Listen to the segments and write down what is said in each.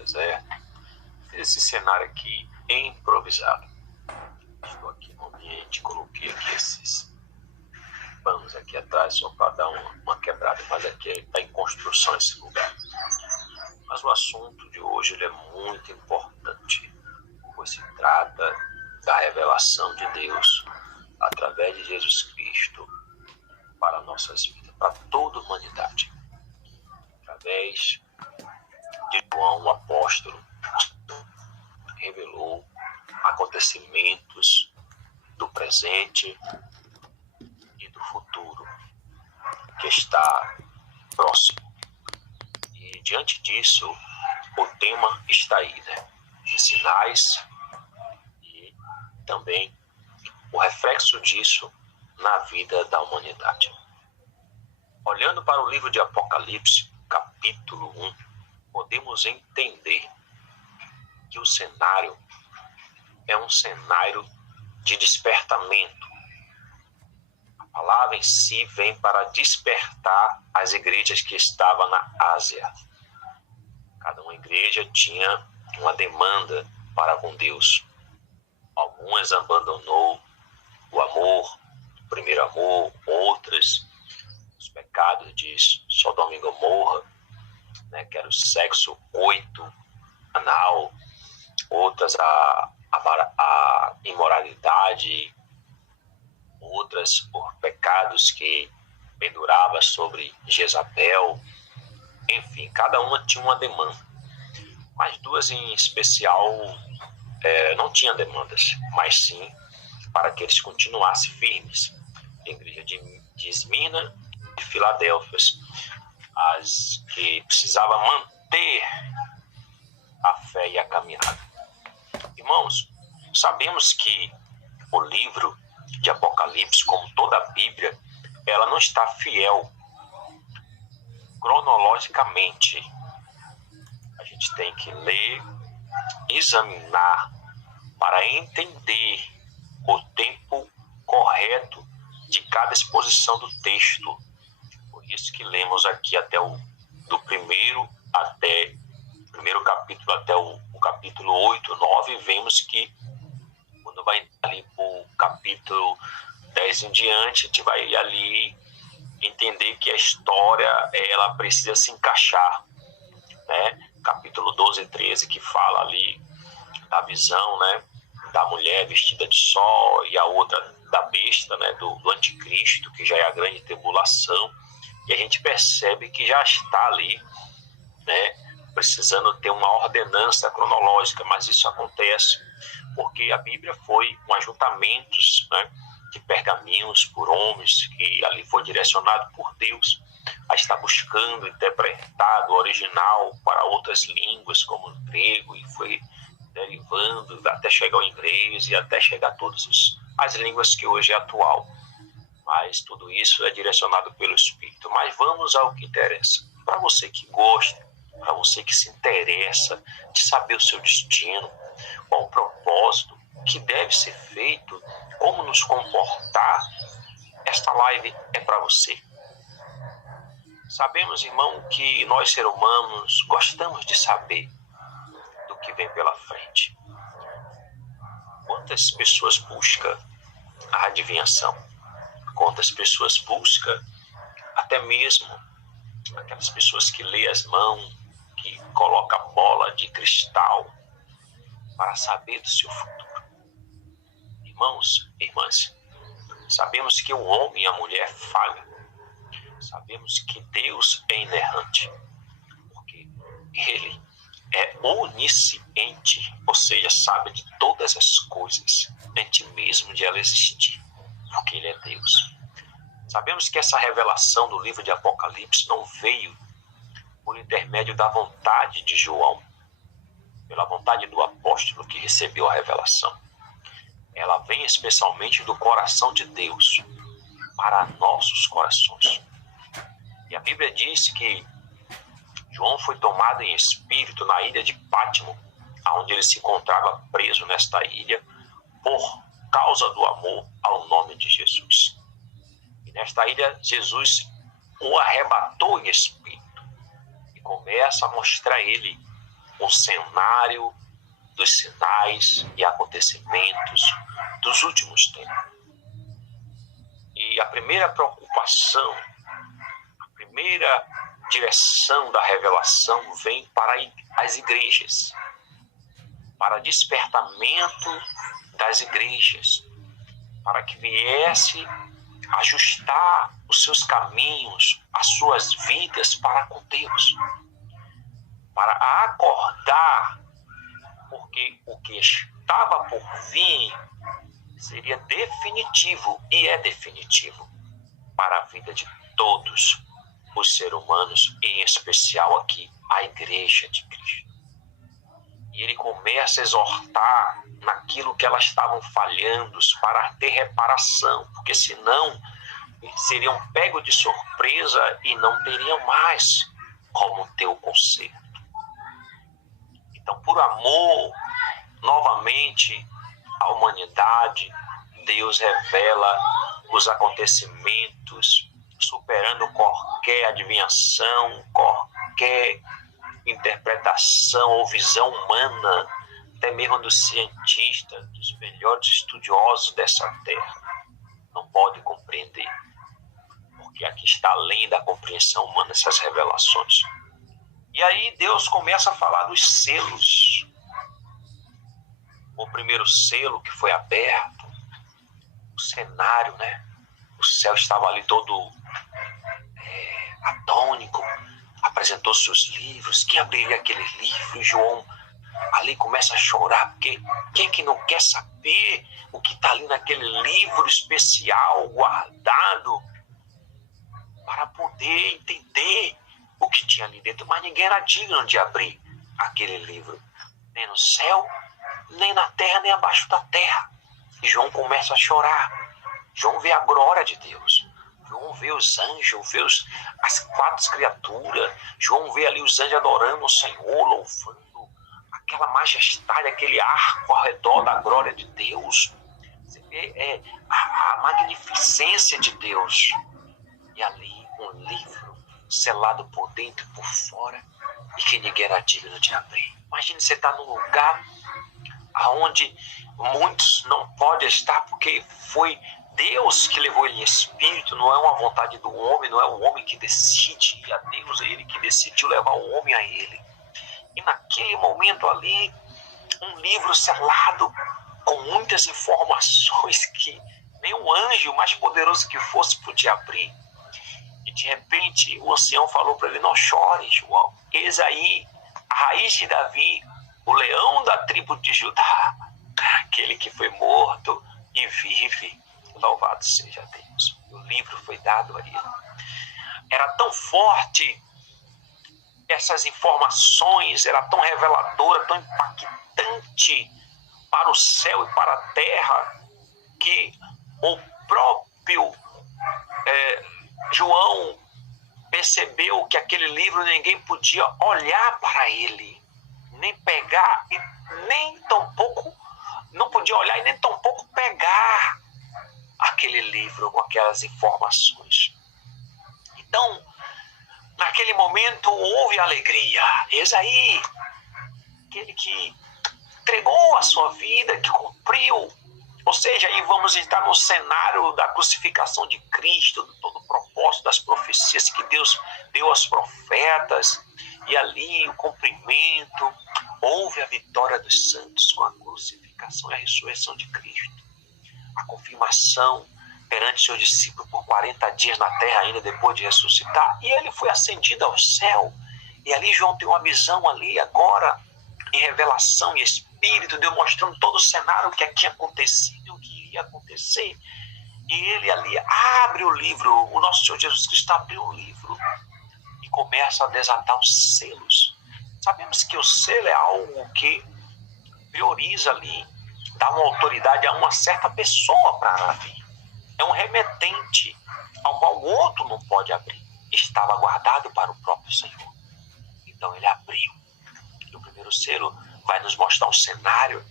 deserto. Fiz esse cenário aqui improvisado. Estou aqui no ambiente, coloquei aqui esses panos aqui atrás só para dar uma quebrada, mas aqui está em construção esse lugar. Mas o assunto de hoje ele é muito importante, pois se trata da revelação de Deus através de Jesus Cristo para nossas vidas, para toda a humanidade. Através de João, o apóstolo, revelou acontecimentos do presente e do futuro que está próximo. E diante disso, o tema está aí, né? Sinais e também o reflexo disso na vida da humanidade. Olhando para o livro de Apocalipse, capítulo 1, podemos entender que o cenário é um cenário de despertamento. A palavra em si vem para despertar as igrejas que estavam na Ásia. Cada uma igreja tinha uma demanda para com Deus. Algumas abandonou o amor, o primeiro amor, outras os pecados de Sodoma e Gomorra, né, que era o sexo coito, anal, outras a imoralidade, outras por pecados que pendurava sobre Jezabel. Enfim, cada uma tinha uma demanda. Mas duas em especial não tinham demandas, mas sim para que eles continuassem firmes. A igreja de Esmina e de Filadélfia, as que precisavam manter a fé e a caminhada. Irmãos, sabemos que o livro de Apocalipse, como toda a Bíblia, ela não está fiel cronologicamente. A gente tem que ler, examinar para entender o tempo correto de cada exposição do texto. Por isso que lemos aqui até do primeiro capítulo até o capítulo 8, 9, vemos que quando vai ali para o capítulo 10 em diante, a gente vai ali entender que a história ela precisa se encaixar, né? Capítulo 12 e 13 que fala ali da visão, né, da mulher vestida de sol e a outra da besta, né, do anticristo, que já é a grande tribulação, e a gente percebe que já está ali, né, precisando ter uma ordenança cronológica, mas isso acontece porque a Bíblia foi um ajuntamento, né, de pergaminhos por homens que ali foi direcionado por Deus a estar buscando interpretar o original para outras línguas como o grego, e foi derivando até chegar ao inglês e até chegar a todas as línguas que hoje é atual. Mas tudo isso é direcionado pelo Espírito. Mas vamos ao que interessa. Para você que gosta, para você que se interessa de saber o seu destino, qual o propósito, o que deve ser feito, como nos comportar, esta live é para você. Sabemos, irmão, que nós, seres humanos, gostamos de saber do que vem pela frente. Quantas pessoas buscam a adivinhação? Quantas pessoas buscam até mesmo aquelas pessoas que lê as mãos, que colocam a bola de cristal para saber do seu futuro? Irmãos e irmãs, sabemos que o homem e a mulher falham. Sabemos que Deus é inerrante, porque Ele é onisciente, ou seja, sabe de todas as coisas, antes mesmo de ela existir, porque Ele é Deus. Sabemos que essa revelação do livro de Apocalipse não veio por intermédio da vontade de João, pela vontade do apóstolo que recebeu a revelação. Ela vem especialmente do coração de Deus, para nossos corações. E a Bíblia diz que João foi tomado em espírito na ilha de Pátimo, onde ele se encontrava preso nesta ilha por causa do amor ao nome de Jesus. E nesta ilha, Jesus o arrebatou em espírito e começa a mostrar a ele um cenário dos sinais e acontecimentos dos últimos tempos. E a primeira preocupação, a primeira direção da revelação vem para as igrejas, para despertamento das igrejas, para que viesse ajustar os seus caminhos, as suas vidas para com Deus, para acordar, porque o que estava por vir seria definitivo e é definitivo para a vida de todos os seres humanos, e em especial aqui a Igreja de Cristo. E ele começa a exortar naquilo que elas estavam falhando para ter reparação, porque senão seriam pegos de surpresa e não teriam mais como ter o conserto. Então, por amor, novamente, à humanidade, Deus revela os acontecimentos, superando qualquer adivinhação, qualquer interpretação ou visão humana, até mesmo dos cientistas, dos melhores estudiosos dessa terra. Não pode compreender, porque aqui está além da compreensão humana essas revelações. E aí Deus começa a falar dos selos. O primeiro selo que foi aberto, o cenário, né? O céu estava ali todo atônico, apresentou seus livros. Quem abriria aquele livro? João ali começa a chorar, porque quem que não quer saber o que está ali naquele livro especial, guardado, para poder entender o que tinha ali dentro? Mas ninguém era digno de abrir aquele livro, nem no céu, nem na terra, nem abaixo da terra. E João começa a chorar. João vê a glória de Deus. João vê os anjos, vê as quatro criaturas. João vê ali os anjos adorando o Senhor, louvando aquela majestade, aquele arco ao redor da glória de Deus. Você vê a magnificência de Deus. E ali um livro selado por dentro e por fora, e que ninguém era digno de abrir. Imagine você estar num lugar onde muitos não podem estar, porque foi Deus que levou ele em espírito, não é uma vontade do homem, não é o homem que decide ir a Deus, é ele que decidiu levar o homem a ele. E naquele momento ali, um livro selado com muitas informações que nem um anjo mais poderoso que fosse podia abrir. E de repente o ancião falou para ele: não chore, João, eis aí a raiz de Davi, o leão da tribo de Judá, aquele que foi morto e vive. Louvado seja Deus. O livro foi dado a ele. Era tão forte essas informações, era tão reveladora, tão impactante para o céu e para a terra, que o próprio João percebeu que aquele livro ninguém podia olhar para ele, nem pegar, e nem tampouco, não podia olhar e nem tampouco pegar aquele livro com aquelas informações. Então, naquele momento houve alegria. Eis aí aquele que entregou a sua vida, que cumpriu. Ou seja, aí vamos estar no cenário da crucificação de Cristo, de todo o propósito das profecias que Deus deu aos profetas. E ali o cumprimento, houve a vitória dos santos com a crucificação e a ressurreição de Cristo. A confirmação perante seus discípulos por 40 dias na terra ainda depois de ressuscitar, e ele foi ascendido ao céu. E ali João tem uma visão ali agora, em revelação e espírito, demonstrando todo o cenário que aqui acontecido, o que iria acontecer. E ele ali abre o livro, o nosso Senhor Jesus Cristo abriu o livro e começa a desatar os selos. Sabemos que o selo é algo que prioriza ali, dá uma autoridade a uma certa pessoa para abrir. É um remetente ao qual o outro não pode abrir. Estava guardado para o próprio Senhor. Então ele abriu. E o primeiro selo vai nos mostrar um cenário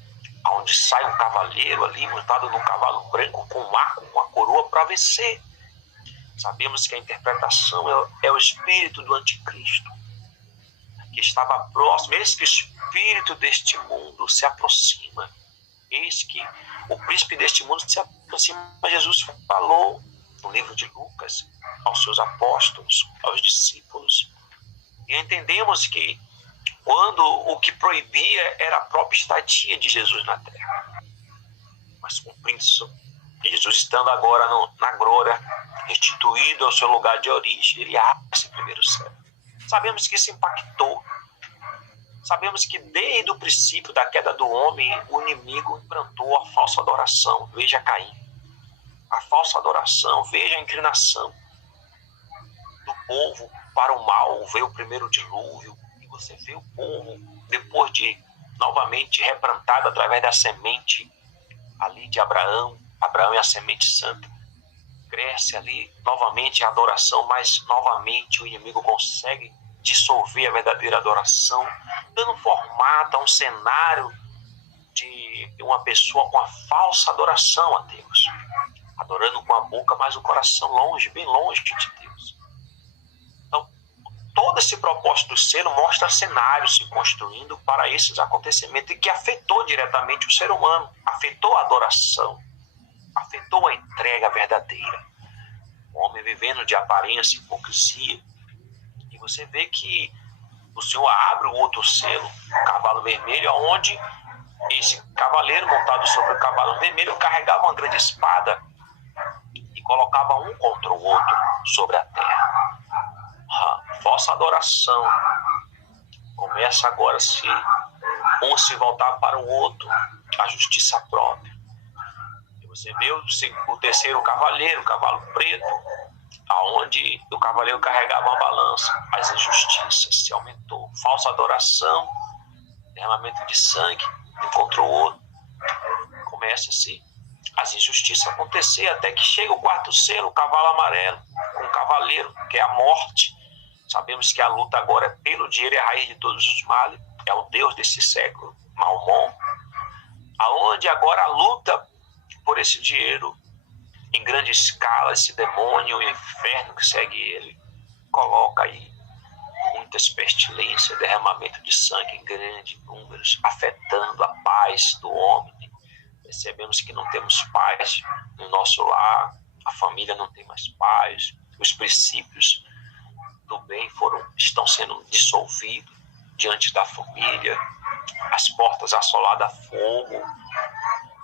onde sai um cavaleiro ali, montado num cavalo branco, com um arco, com uma coroa para vencer. Sabemos que a interpretação é o espírito do anticristo. que estava próximo, eis que o espírito deste mundo se aproxima. Eis que o príncipe deste mundo se aproxima. Jesus falou no livro de Lucas aos seus apóstolos, aos discípulos. E entendemos que quando o que proibia era a própria estadia de Jesus na terra. Mas cumprindo isso, Jesus estando agora na glória, restituído ao seu lugar de origem, ele abre esse primeiro céu. Sabemos que isso impactou. Sabemos que desde o princípio da queda do homem, o inimigo implantou a falsa adoração. Veja Caim. A falsa adoração, veja a inclinação do povo para o mal. Veio o primeiro dilúvio. E você vê o povo, depois de novamente replantado através da semente ali de Abraão. Abraão é a semente santa. Cresce ali novamente a adoração, mas novamente o inimigo consegue dissolver a verdadeira adoração, dando formato a um cenário de uma pessoa com a falsa adoração a Deus, adorando com a boca, mas o coração longe, bem longe de Deus. Então, todo esse propósito do selo mostra cenários se construindo para esses acontecimentos e que afetou diretamente o ser humano, afetou a adoração, afetou a entrega verdadeira. O homem vivendo de aparência e hipocrisia. E você vê que o Senhor abre o outro selo, o cavalo vermelho, onde esse cavaleiro montado sobre o cavalo vermelho carregava uma grande espada e colocava um contra o outro sobre a terra. A falsa adoração começa agora um se voltar para o outro, a justiça própria. E você vê o terceiro cavaleiro, o cavalo preto, aonde o cavaleiro carregava uma balança, as injustiças se aumentou. Falsa adoração, derramamento de sangue, encontrou outro. Começa-se as injustiças a acontecer, até que chega o quarto selo, o cavalo amarelo, com o cavaleiro, que é a morte. Sabemos que a luta agora é pelo dinheiro, é a raiz de todos os males, é o Deus desse século, Maomon, aonde agora a luta por esse dinheiro em grande escala, esse demônio, o inferno que segue ele, coloca aí muitas pestilências, derramamento de sangue em grandes números, afetando a paz do homem. Percebemos que não temos paz no nosso lar, a família não tem mais paz, os princípios do bem estão sendo dissolvidos diante da família, as portas assoladas a fogo.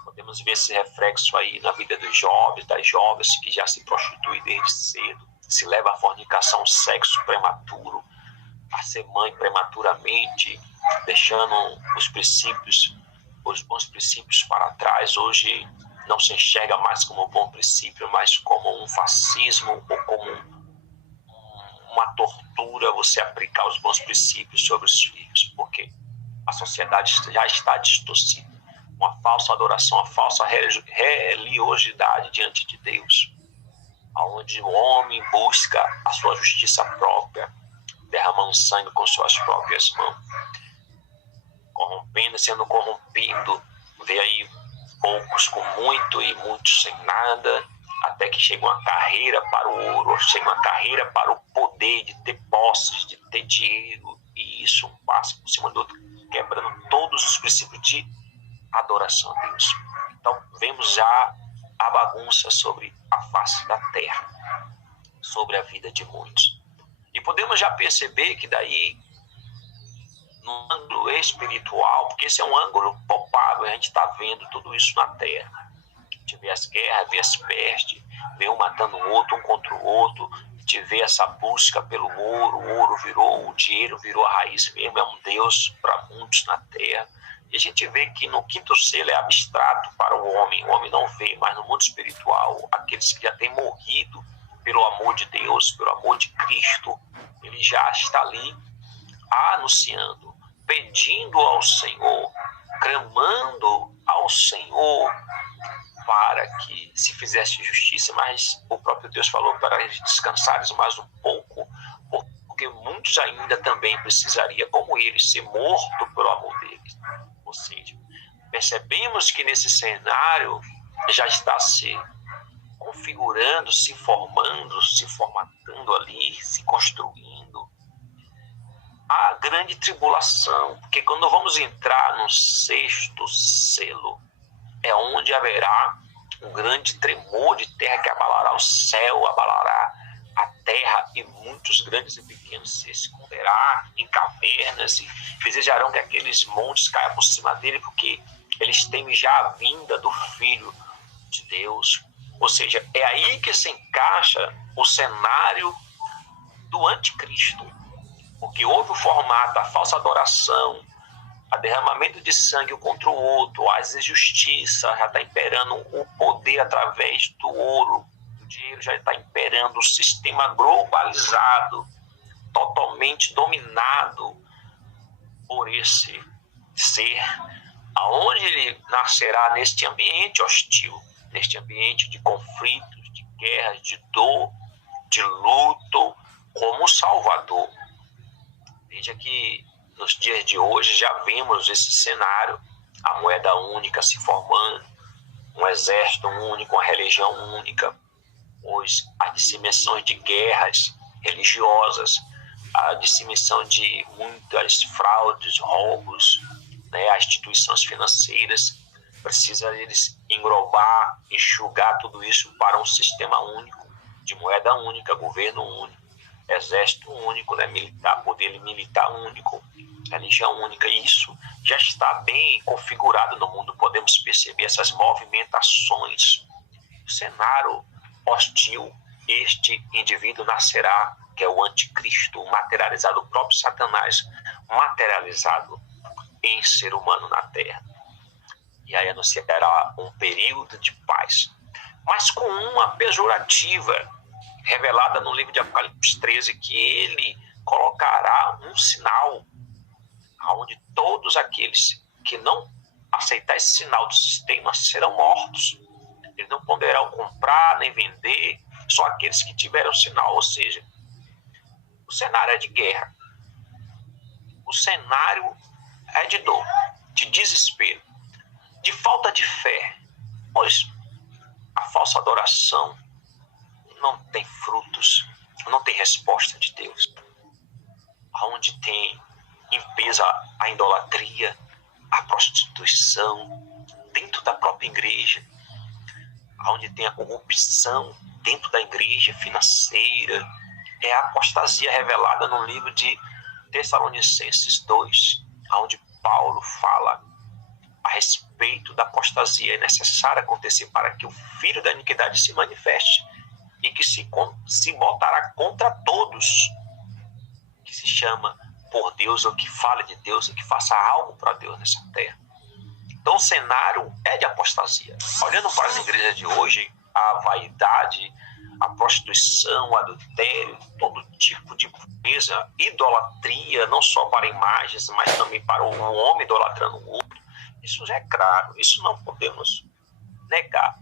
Podemos ver esse reflexo aí na vida dos jovens, das jovens que já se prostituem desde cedo, se leva à fornicação, ao sexo prematuro, a ser mãe prematuramente, deixando os bons princípios para trás. Hoje não se enxerga mais como um bom princípio, mas como um fascismo ou como uma tortura você aplicar os bons princípios sobre os filhos, porque a sociedade já está distorcida. Uma falsa adoração, uma falsa religiosidade diante de Deus, onde o homem busca a sua justiça própria, derramando sangue com suas próprias mãos, corrompendo, sendo corrompido. Vê aí poucos com muito e muitos sem nada, até que chega uma carreira para o ouro, chega uma carreira para o poder de ter posses, de ter dinheiro, e isso passa por cima do outro, quebrando todos os princípios de adoração a Deus. Então, vemos já a bagunça sobre a face da terra, sobre a vida de muitos. E podemos já perceber que daí, no ângulo espiritual, porque esse é um ângulo palpável, a gente está vendo tudo isso na terra. A gente vê as guerras, vê as pestes, vê um matando o outro, um contra o outro, a gente vê essa busca pelo ouro, o ouro virou, o dinheiro virou a raiz mesmo, é um Deus para muitos na terra. E a gente vê que no quinto selo é abstrato para o homem não vê, mas no mundo espiritual, aqueles que já têm morrido pelo amor de Deus, pelo amor de Cristo, ele já está ali anunciando, pedindo ao Senhor, clamando ao Senhor para que se fizesse justiça, mas o próprio Deus falou para eles descansarem mais um pouco, porque muitos ainda também precisariam, como eles, ser mortos pelo amor deles. Ou seja, percebemos que nesse cenário já está se configurando, se formando, se formatando ali, se construindo a grande tribulação, porque quando vamos entrar no sexto selo, é onde haverá um grande tremor de terra que abalará o céu, abalará a terra, e muitos grandes e pequenos se esconderá em cavernas e desejarão que aqueles montes caiam por cima dele, porque eles temem já a vinda do Filho de Deus. Ou seja, é aí que se encaixa o cenário do anticristo, porque houve o formato, a falsa adoração, a derramamento de sangue um contra o outro, as injustiças, já está imperando o poder através do ouro, o dinheiro já está imperando, o sistema globalizado, totalmente dominado por esse ser, aonde ele nascerá neste ambiente hostil, neste ambiente de conflitos, de guerras, de dor, de luto, como Salvador. Veja que nos dias de hoje já vemos esse cenário, a moeda única se formando, um exército único, uma religião única, pois as disseminações de guerras religiosas, a disseminação de muitas fraudes, roubos, né, as instituições financeiras, precisa eles englobar, enxugar tudo isso para um sistema único, de moeda única, governo único, exército único, né, militar, poder militar único, religião única. E isso já está bem configurado no mundo. Podemos perceber essas movimentações. O cenário hostil, este indivíduo nascerá, que é o anticristo, materializado, o próprio Satanás, materializado em ser humano na terra. E aí anunciará um período de paz, mas com uma pejorativa revelada no livro de Apocalipse 13, que ele colocará um sinal onde todos aqueles que não aceitar esse sinal do sistema serão mortos. Eles não poderão comprar nem vender, só aqueles que tiveram o sinal. Ou seja, o cenário é de guerra, o cenário é de dor, de desespero, de falta de fé, pois a falsa adoração não tem frutos, não tem resposta de Deus. Onde tem limpeza, a idolatria, a prostituição dentro da própria igreja, onde tem a corrupção dentro da igreja financeira, é a apostasia revelada no livro de Tessalonicenses 2, onde Paulo fala a respeito da apostasia. É necessário acontecer para que o filho da iniquidade se manifeste e que se botará contra todos que se chama por Deus, ou que fala de Deus, ou que faça algo para Deus nessa terra. Então o cenário é de apostasia. Olhando para as igrejas de hoje, a vaidade, a prostituição, o adultério, todo tipo de pureza, idolatria, não só para imagens, mas também para o homem idolatrando o outro. Isso já é claro, isso não podemos negar.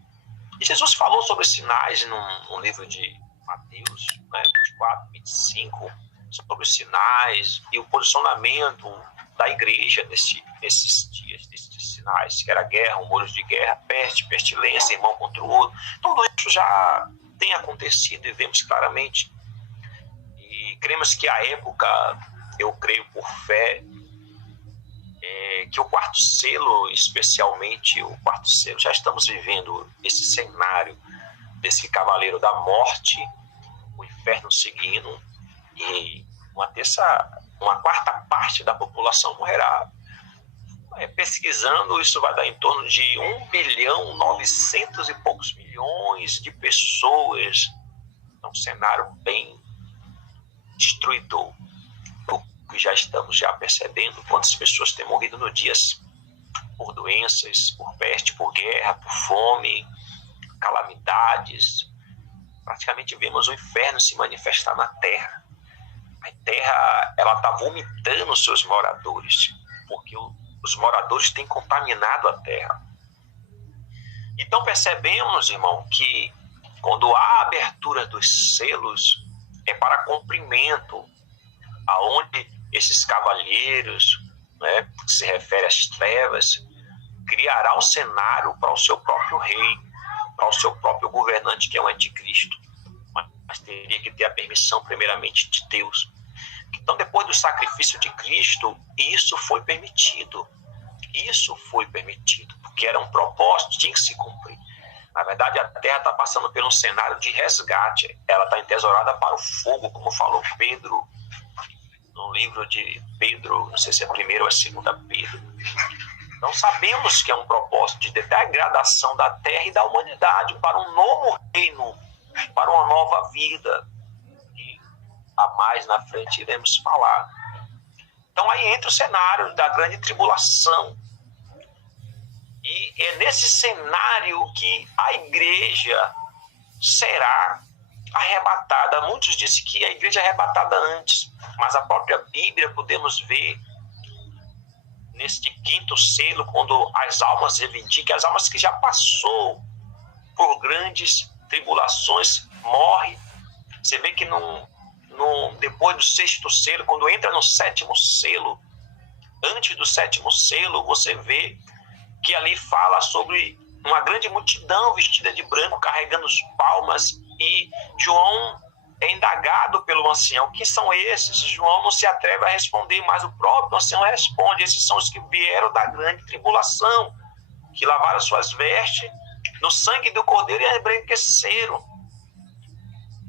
E Jesus falou sobre sinais no livro de Mateus, 24, 25, sobre os sinais e o posicionamento da igreja nesses dias, desses sinais, que era guerra, rumores de guerra, peste, pestilência, irmão contra o outro. Tudo isso já tem acontecido e vemos claramente. E cremos que a época, eu creio por fé, que o quarto selo, especialmente o quarto selo, já estamos vivendo esse cenário desse cavaleiro da morte, o inferno seguindo, e uma quarta parte da população morrerá. Pesquisando, isso vai dar em torno de 1.900 e poucos milhões de pessoas. É um cenário bem destruidor, que já estamos percebendo quantas pessoas têm morrido no dia por doenças, por peste, por guerra, por fome, calamidades. Praticamente vemos o inferno se manifestar na terra. A terra, ela está vomitando os seus moradores, porque os moradores têm contaminado a terra. Então percebemos, irmão, que quando há abertura dos selos, é para cumprimento, aonde esses cavalheiros, né, que se refere às trevas, criará o cenário para o seu próprio rei, para o seu próprio governante, que é o anticristo. Mas teria que ter a permissão, primeiramente, de Deus. Então, depois do sacrifício de Cristo, isso foi permitido. Isso foi permitido, porque era um propósito, tinha que se cumprir. Na verdade, a terra está passando por um cenário de resgate. Ela está entesourada para o fogo, como falou Pedro, no livro de Pedro, não sei se é a primeira ou a segunda Pedro. Então, sabemos que é um propósito de degradação da terra e da humanidade para um novo reino, para uma nova vida. E a mais na frente iremos falar. Então, aí entra o cenário da grande tribulação. E é nesse cenário que a igreja será arrebatada. Muitos dizem que a igreja é arrebatada antes, mas a própria Bíblia podemos ver neste quinto selo, quando as almas reivindicam, as almas que já passou por grandes tribulações, morre. Você vê que depois do sexto selo, quando entra no sétimo selo, antes do sétimo selo, você vê que ali fala sobre uma grande multidão vestida de branco, carregando as palmas, e João é indagado pelo ancião. Quem são esses? João não se atreve a responder, mas o próprio ancião responde: esses são os que vieram da grande tribulação, que lavaram suas vestes no sangue do Cordeiro e embranqueceram.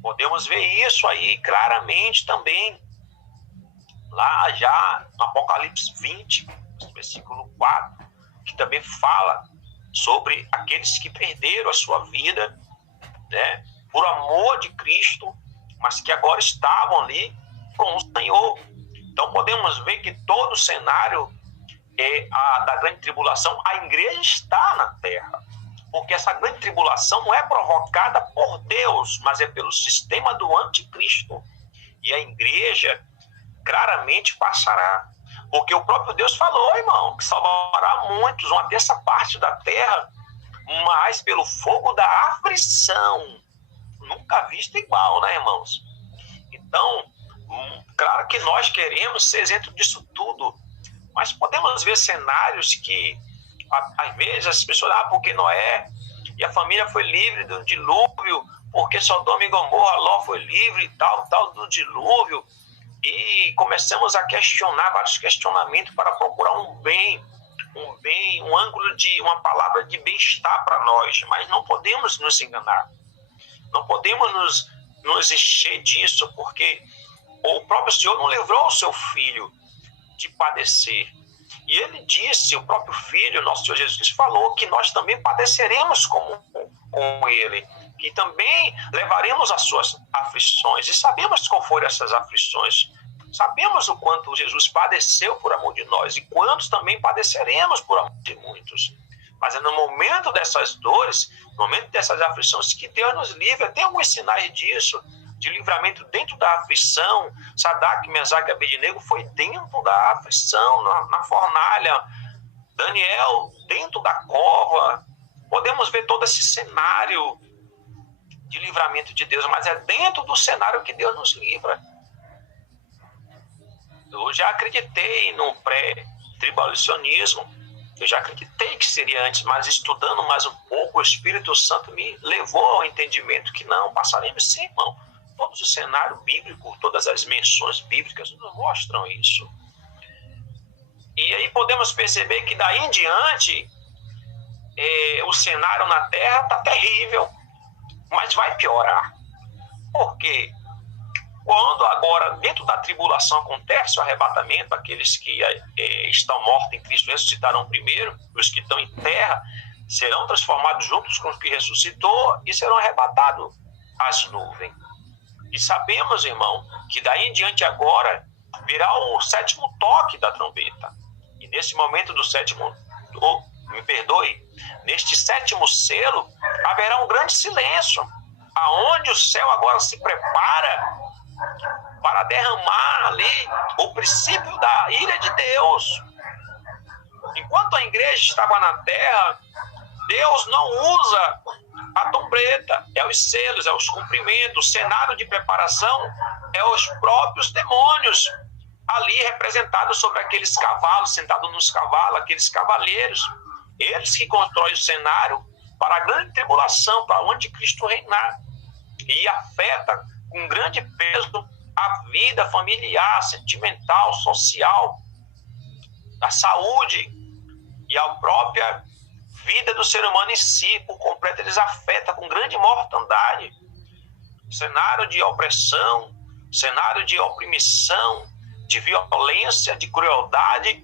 Podemos ver isso aí claramente também, lá já no Apocalipse 20, versículo 4, que também fala sobre aqueles que perderam a sua vida, né, por amor de Cristo, mas que agora estavam ali com o Senhor. Então podemos ver que todo o cenário da grande tribulação, a igreja está na terra, porque essa grande tribulação não é provocada por Deus, mas é pelo sistema do anticristo. E a igreja claramente passará, porque o próprio Deus falou, irmão, que salvará muitos, uma terça parte da terra, mas pelo fogo da aflição. Nunca visto igual, né, irmãos? Então, claro que nós queremos ser isento disso tudo, mas podemos ver cenários que, às vezes, as pessoas, porque Noé e a família foi livre do dilúvio, porque Sodoma e Gomorra, Ló foi livre e tal do dilúvio, e começamos a questionar, vários questionamentos para procurar um ângulo de uma palavra de bem-estar para nós, mas não podemos nos enganar, não podemos nos encher disso, porque o próprio Senhor não livrou o seu filho de padecer. E ele disse, o próprio filho, nosso Senhor Jesus falou, que nós também padeceremos com ele, que também levaremos as suas aflições. E sabemos qual foram essas aflições. Sabemos o quanto Jesus padeceu por amor de nós e quantos também padeceremos por amor de muitos. Mas é no momento dessas dores, no momento dessas aflições, que Deus nos livra. Tem alguns sinais disso, de livramento dentro da aflição. Sadraque, Mesaque e Abednego foi dentro da aflição, na fornalha. Daniel dentro da cova. Podemos ver todo esse cenário de livramento de Deus, mas é dentro do cenário que Deus nos livra. Eu já acreditei no pré-tribulacionismo, eu já acreditei que seria antes, mas estudando mais um pouco, o Espírito Santo me levou ao entendimento que não, passaremos sim, irmão. Todo o cenário bíblico, todas as menções bíblicas nos mostram isso. E aí podemos perceber que daí em diante, o cenário na Terra está terrível, mas vai piorar. Por quê? Quando agora, dentro da tribulação, acontece o arrebatamento, aqueles que estão mortos em Cristo ressuscitarão primeiro, os que estão em terra serão transformados juntos com os que ressuscitou e serão arrebatados às nuvens. E sabemos, irmão, que daí em diante agora virá o sétimo toque da trombeta. E nesse momento do sétimo, neste sétimo selo, haverá um grande silêncio, aonde o céu agora se prepara para derramar ali o princípio da ira de Deus. Enquanto a igreja estava na terra, Deus não usa a trombeta, é os selos, é os cumprimentos, o cenário de preparação é os próprios demônios ali representados sobre aqueles cavalos, sentados nos cavalos, aqueles cavaleiros, eles que constroem o cenário para a grande tribulação, para o anticristo reinar, e afeta com grande peso a vida familiar, sentimental, social, a saúde e a própria vida do ser humano em si, por completo, eles afetam com grande mortandade. Cenário de opressão, cenário de opressão, de violência, de crueldade,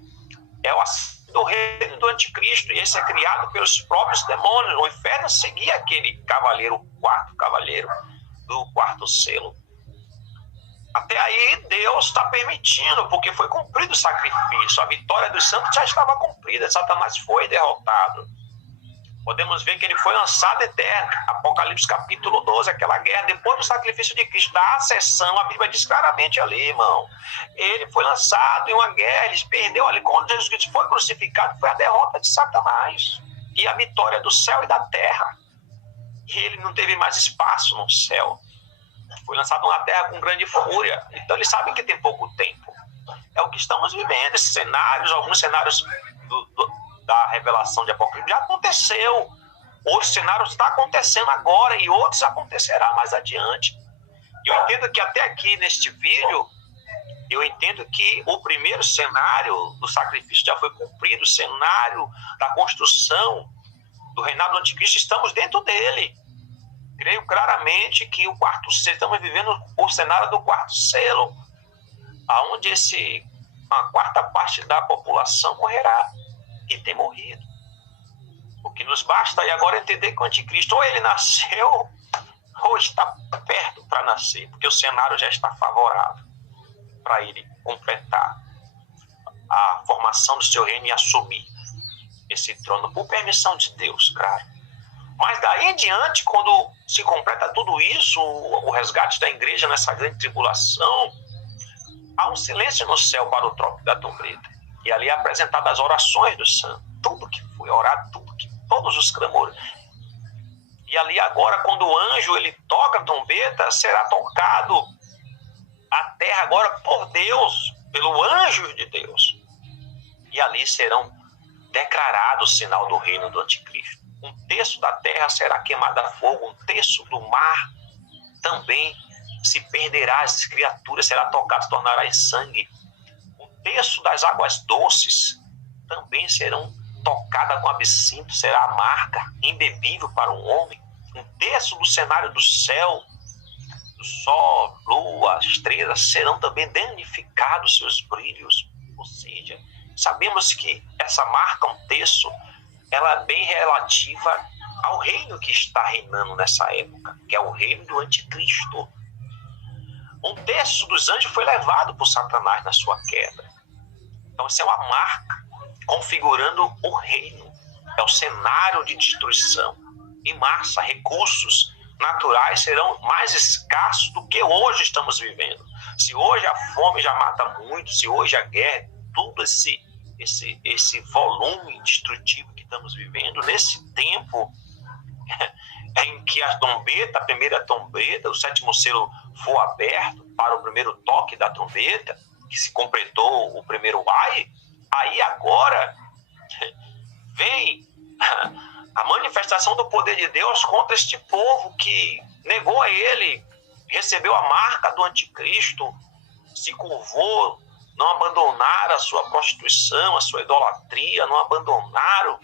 é o do reino do anticristo, e esse é criado pelos próprios demônios. O inferno seguia aquele cavaleiro, o quarto cavaleiro do quarto selo. Até aí Deus está permitindo, porque foi cumprido o sacrifício, a vitória dos santos já estava cumprida, Satanás foi derrotado. Podemos ver que ele foi lançado eterno. Apocalipse capítulo 12, aquela guerra depois do sacrifício de Cristo, da ascensão, a Bíblia diz claramente ali, irmão. Ele foi lançado em uma guerra, ele perdeu ali. Quando Jesus Cristo foi crucificado, foi a derrota de Satanás e a vitória do céu e da terra. E ele não teve mais espaço no céu. Foi lançado na terra com grande fúria. Então eles sabem que tem pouco tempo. É o que estamos vivendo. Esses cenários, alguns cenários da revelação de Apocalipse já aconteceu. Outros cenários estão acontecendo agora e outros acontecerá mais adiante. E eu entendo que até aqui neste vídeo, eu entendo que o primeiro cenário do sacrifício já foi cumprido, o cenário da construção do reinado do anticristo, estamos dentro dele. Creio claramente que o quarto selo, estamos vivendo o cenário do quarto selo, onde a quarta parte da população morrerá e tem morrido. O que nos basta é agora entender que o anticristo ou ele nasceu ou está perto para nascer, porque o cenário já está favorável para ele completar a formação do seu reino e assumir esse trono por permissão de Deus, claro. Mas daí em diante, quando se completa tudo isso, o resgate da igreja nessa grande tribulação, há um silêncio no céu para o trópico da trombeta. E ali é apresentadas as orações dos santos, tudo que foi orado, todos os clamores. E ali agora, quando o anjo ele toca a trombeta, será tocado a terra agora por Deus, pelo anjo de Deus. E ali serão declarados o sinal do reino do anticristo. Um terço da terra será queimada a fogo, um terço do mar também se perderá, as criaturas será tocado, se tornará em sangue. Um terço das águas doces também serão tocadas com absinto, será amarga, imbebível para um homem. Um terço do cenário do céu, do sol, lua, estrelas, serão também danificados seus brilhos. Ou seja, sabemos que essa marca, um terço, ela é bem relativa ao reino que está reinando nessa época, que é o reino do anticristo. Um terço dos anjos foi levado por Satanás na sua queda. Então, isso é uma marca configurando o reino. É o cenário de destruição. Em massa, recursos naturais serão mais escassos do que hoje estamos vivendo. Se hoje a fome já mata muito, se hoje a guerra, tudo esse volume destrutivo que estamos vivendo, nesse tempo em que a primeira trombeta, o sétimo selo for aberto para o primeiro toque da trombeta, que se completou o primeiro ai, aí agora vem a manifestação do poder de Deus contra este povo que negou a ele, recebeu a marca do anticristo, se curvou, não abandonaram a sua prostituição, a sua idolatria, não abandonaram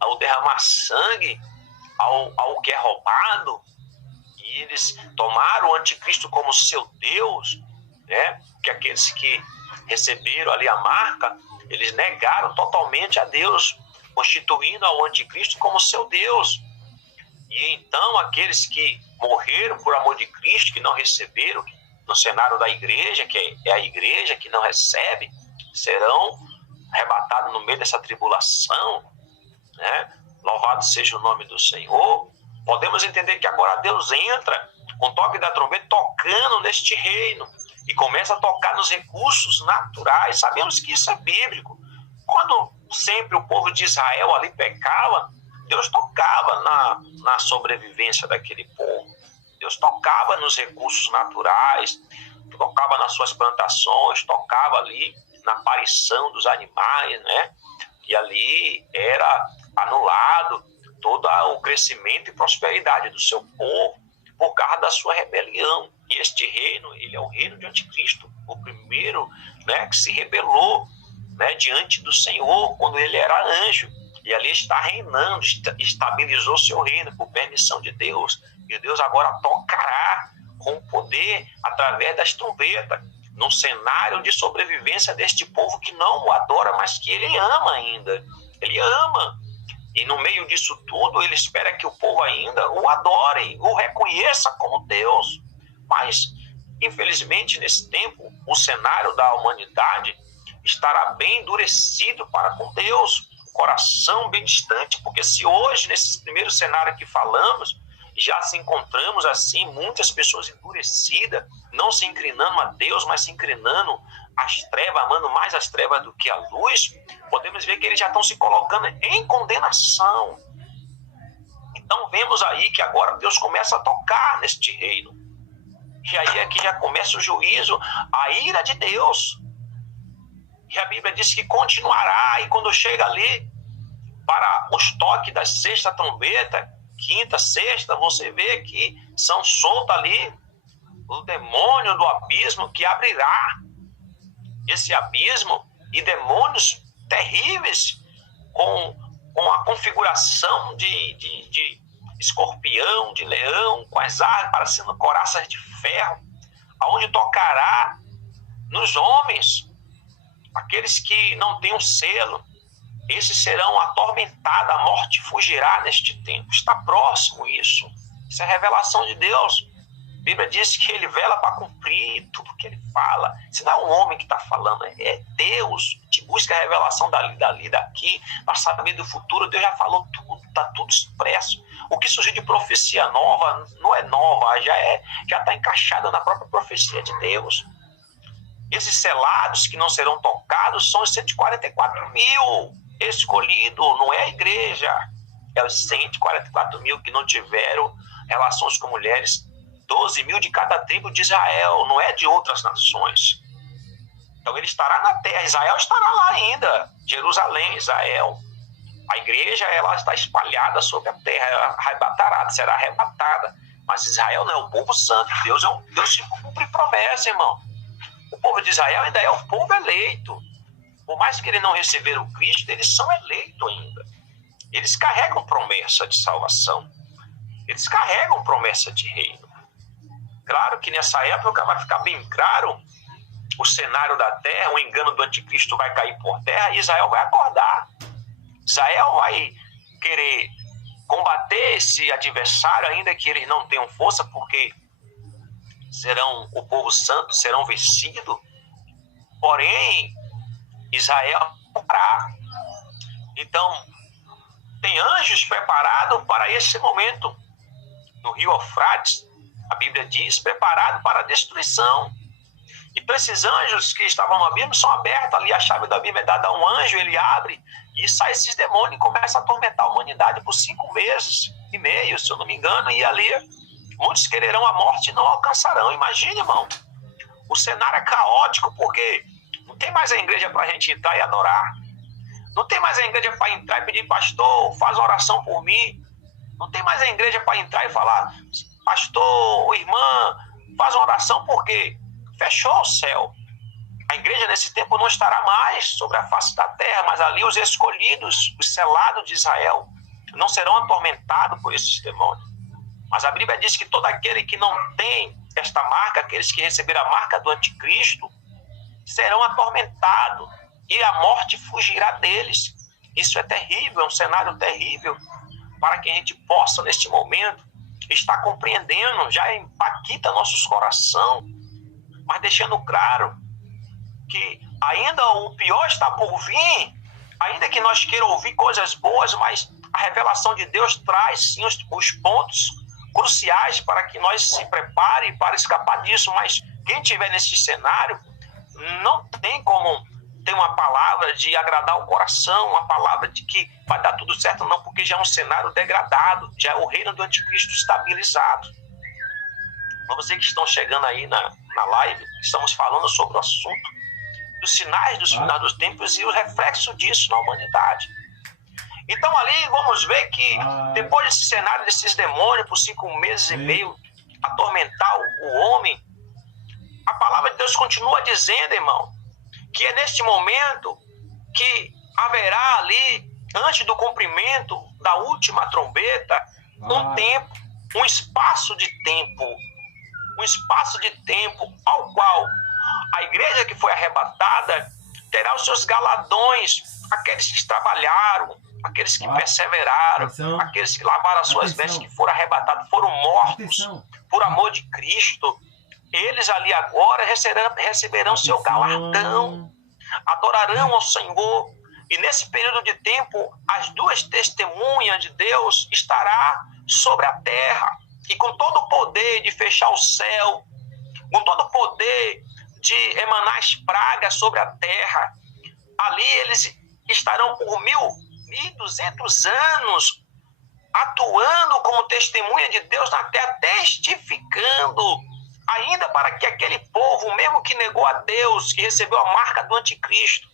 ao derramar sangue, ao que é roubado, e eles tomaram o anticristo como seu Deus, né? Que aqueles que receberam ali a marca, eles negaram totalmente a Deus, constituindo ao anticristo como seu Deus. E então aqueles que morreram por amor de Cristo, que não receberam, no cenário da igreja, que é a igreja que não recebe, serão arrebatados no meio dessa tribulação, né? Louvado seja o nome do Senhor. Podemos entender que agora Deus entra com o toque da trombeta tocando neste reino e começa a tocar nos recursos naturais. Sabemos que isso é bíblico. Quando sempre o povo de Israel ali pecava, Deus tocava na sobrevivência daquele povo. Deus tocava nos recursos naturais, tocava nas suas plantações, tocava ali na aparição dos animais, né? E ali era anulado todo o crescimento e prosperidade do seu povo. por causa da sua rebelião. E este reino, ele é o reino de anticristo, o primeiro, né, que se rebelou, né, diante do Senhor quando ele era anjo. E ali está reinando, estabilizou seu reino por permissão de Deus. E Deus agora tocará com poder através das trombetas, num cenário de sobrevivência deste povo que não o adora, mas que ele ama ainda. Ele ama. E no meio disso tudo, ele espera que o povo ainda o adore, o reconheça como Deus. Mas, infelizmente, nesse tempo, o cenário da humanidade estará bem endurecido para com Deus, o coração bem distante, porque se hoje, nesse primeiro cenário que falamos, já se encontramos assim, muitas pessoas endurecidas, não se inclinando a Deus, mas se inclinando às trevas, amando mais as trevas do que a luz, podemos ver que eles já estão se colocando em condenação. Então vemos aí que agora Deus começa a tocar neste reino. E aí é que já começa o juízo, a ira de Deus. E a Bíblia diz que continuará, e quando chega ali para os toques da sexta trombeta, quinta, sexta, você vê que são soltos ali o demônio do abismo que abrirá. Esse abismo e demônios terríveis com a configuração de escorpião, de leão, com as armas parecendo coraças de ferro, aonde tocará nos homens, aqueles que não têm um selo. Esses serão atormentados, a morte fugirá neste tempo. Está próximo isso. Isso é revelação de Deus. A Bíblia diz que ele vela para cumprir tudo que ele fala. Se não é um homem que está falando, é Deus. A gente busca a revelação dali, daqui, para saber do futuro. Deus já falou tudo, está tudo expresso. O que surgiu de profecia nova, não é nova, já está encaixada na própria profecia de Deus. Esses selados que não serão tocados são os 144 mil escolhidos, não é a igreja. É os 144 mil que não tiveram relações com mulheres, 12 mil de cada tribo de Israel, não é de outras nações. Então ele estará na terra, Israel estará lá ainda, Jerusalém, Israel. A igreja, ela está espalhada sobre a terra, ela arrebatará, será arrebatada. Mas Israel não é o povo santo, Deus é um Deus que cumpre promessa, irmão. O povo de Israel ainda é o povo eleito. Por mais que eles não receberam o Cristo, eles são eleitos ainda. Eles carregam promessa de salvação. Eles carregam promessa de reino. Claro que nessa época vai ficar bem claro o cenário da terra, o engano do anticristo vai cair por terra e Israel vai acordar. Israel vai querer combater esse adversário, ainda que eles não tenham força, porque serão o povo santo, serão vencidos. Porém, Israel fará. Então, tem anjos preparados para esse momento. No rio Eufrates, a Bíblia diz, preparado para a destruição. Então, esses anjos que estavam no abismo são abertos. Ali a chave da Bíblia é dada a um anjo, ele abre e sai esses demônios e começa a atormentar a humanidade por 5 meses e meio, se eu não me engano. E ali, muitos quererão a morte e não alcançarão. Imagine, irmão, o cenário é caótico, porque não tem mais a igreja para a gente entrar e adorar. Não tem mais a igreja para entrar e pedir, pastor, faz oração por mim. Não tem mais a igreja para entrar e falar, pastor, irmã, faz uma oração, porque fechou o céu. A igreja nesse tempo não estará mais sobre a face da terra, mas ali os escolhidos, os selados de Israel, não serão atormentados por esses demônios. Mas a Bíblia diz que todo aquele que não tem esta marca, aqueles que receberam a marca do anticristo, serão atormentados e a morte fugirá deles. Isso é terrível, é um cenário terrível, para que a gente possa, neste momento, estar compreendendo, já impacta nossos corações, mas deixando claro que ainda o pior está por vir, ainda que nós queiramos ouvir coisas boas, mas a revelação de Deus traz sim os pontos cruciais para que nós se prepare para escapar disso. Mas quem estiver nesse cenário não tem como ter uma palavra de agradar o coração, uma palavra de que vai dar tudo certo, não, porque já é um cenário degradado, já é o reino do anticristo estabilizado. Para vocês que estão chegando aí na live, estamos falando sobre o assunto dos sinais dos finais dos tempos e o reflexo disso na humanidade. Então ali vamos ver que depois desse cenário desses demônios por 5 meses e meio atormentar o homem, a palavra de Deus continua dizendo, irmão, que é neste momento que haverá ali, antes do cumprimento da última trombeta, um tempo, um espaço de tempo ao qual a igreja que foi arrebatada terá os seus galadões, aqueles que trabalharam, aqueles que perseveraram, aqueles que lavaram as suas vestes, que foram arrebatados, foram mortos por amor de Cristo. Eles ali agora receberão seu galardão, adorarão ao Senhor. E nesse período de tempo, as duas testemunhas de Deus estará sobre a terra. E com todo o poder de fechar o céu, com todo o poder de emanar as pragas sobre a terra, ali eles estarão por 1.200 anos atuando como testemunha de Deus na terra, testificando, ainda para que aquele povo, mesmo que negou a Deus, que recebeu a marca do anticristo,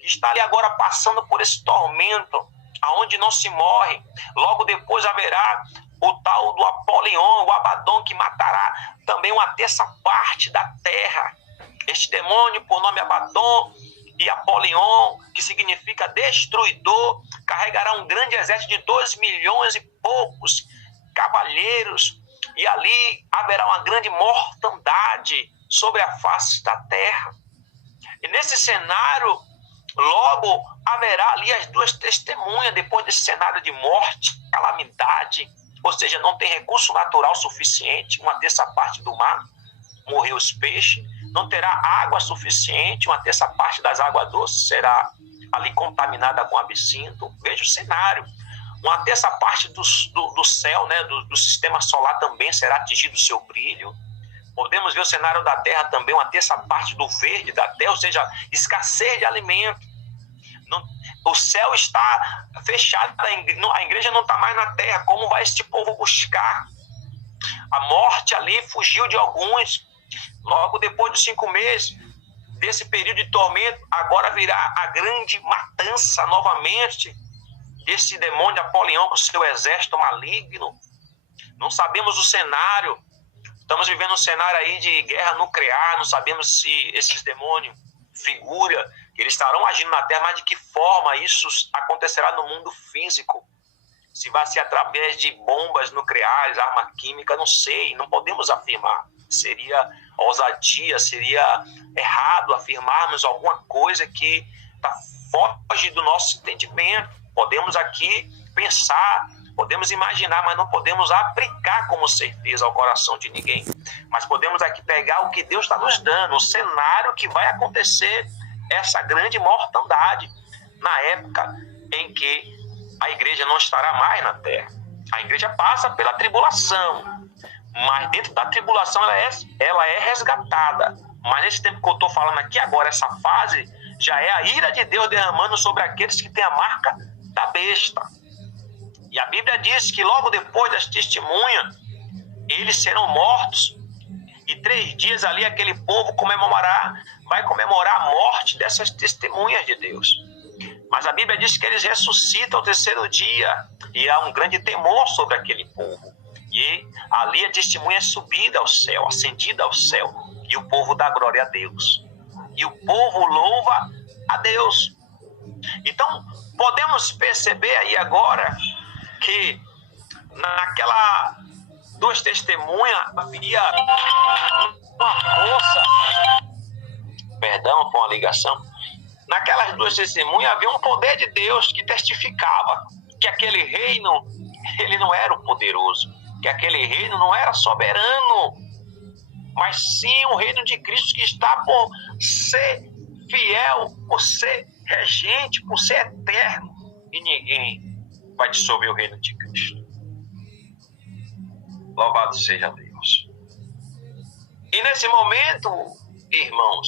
que está ali agora passando por esse tormento, aonde não se morre, logo depois haverá o tal do Apolion, o Abaddon, que matará também uma terça parte da terra. Este demônio, por nome Abaddon e Apolion, que significa destruidor, carregará um grande exército de 2 milhões e poucos cavalheiros, e ali haverá uma grande mortandade sobre a face da terra. E nesse cenário, logo haverá ali as duas testemunhas, depois desse cenário de morte, calamidade, ou seja, não tem recurso natural suficiente, uma terça parte do mar, morreu os peixes, não terá água suficiente, uma terça parte das águas doces será ali contaminada com absinto. Veja o cenário, uma terça parte do céu, né, do sistema solar também será atingido o seu brilho. Podemos ver o cenário da terra também, uma terça parte do verde da terra, ou seja, escassez de alimento. O céu está fechado, a igreja não está mais na terra. Como vai este povo buscar? A morte ali fugiu de alguns. Logo depois dos 5 meses desse período de tormento, agora virá a grande matança novamente desse demônio de Apolião com o seu exército maligno. Não sabemos o cenário. Estamos vivendo um cenário aí de guerra nuclear. Não sabemos se esses demônios figura, eles estarão agindo na terra, mas de que forma isso acontecerá no mundo físico? Se vai ser através de bombas nucleares, arma química, não sei, não podemos afirmar. Seria ousadia, seria errado afirmarmos alguma coisa que foge do nosso entendimento. Podemos aqui pensar, podemos imaginar, mas não podemos aplicar como certeza ao coração de ninguém. Mas podemos aqui pegar o que Deus está nos dando, o cenário que vai acontecer, essa grande mortandade, na época em que a igreja não estará mais na terra. A igreja passa pela tribulação, mas dentro da tribulação ela é resgatada. Mas nesse tempo que eu estou falando aqui agora, essa fase, já é a ira de Deus derramando sobre aqueles que têm a marca da besta. E a Bíblia diz que logo depois das testemunhas, eles serão mortos. E 3 dias ali aquele povo vai comemorar a morte dessas testemunhas de Deus. Mas a Bíblia diz que eles ressuscitam ao 3º dia. E há um grande temor sobre aquele povo. E ali a testemunha é subida ao céu, ascendida ao céu. E o povo dá glória a Deus. E o povo louva a Deus. Então, podemos perceber aí agora que naquela 2 testemunhas havia uma força, perdão, com a ligação, naquelas 2 testemunhas havia um poder de Deus que testificava que aquele reino, ele não era o poderoso, que aquele reino não era soberano, mas sim o reino de Cristo que está por ser fiel, por ser regente, por ser eterno, e ninguém vai dissolver o reino de Cristo. Louvado seja Deus. E nesse momento, irmãos,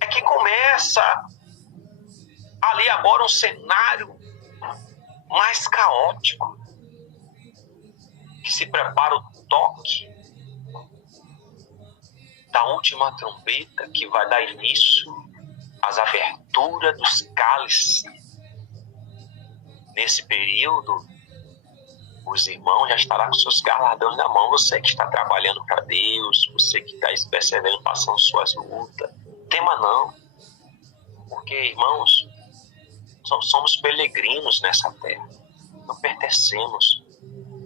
é que começa ali agora um cenário mais caótico, que se prepara o toque da última trombeta, que vai dar início às aberturas dos cálices. Nesse período, os irmãos já estarão com seus galardões na mão. Você que está trabalhando para Deus, você que está perseverando, passando suas lutas, tema não. Porque, irmãos, somos peregrinos nessa terra. Não pertencemos